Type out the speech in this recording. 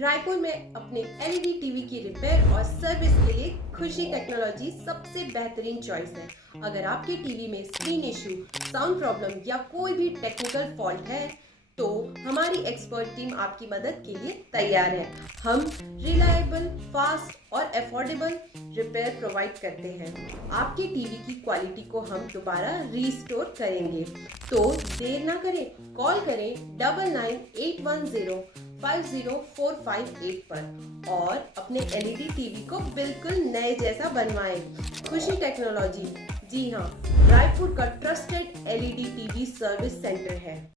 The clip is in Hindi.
रायपुर में अपने एलईडी टीवी की रिपेयर और सर्विस के लिए खुशी टेक्नोलॉजी सबसे बेहतरीन चॉइस है। अगर आपके टीवी में स्क्रीन इशू, साउंड प्रॉब्लम या कोई भी टेक्निकल फॉल्ट है तो हमारी एक्सपर्ट टीम आपकी मदद के लिए तैयार है। हम रिलायबल, फास्ट और अफोर्डेबल रिपेयर प्रोवाइड करते हैं। आपके टीवी की क्वालिटी को हम दोबारा रीस्टोर करेंगे। तो देर ना करें, कॉल करें 9981050458 पर और अपने एलईडी टीवी को बिल्कुल नए जैसा बनवाएं। खुशी टेक्नोलॉजी, जी हाँ, रायपुर का trusted LED TV service centre है।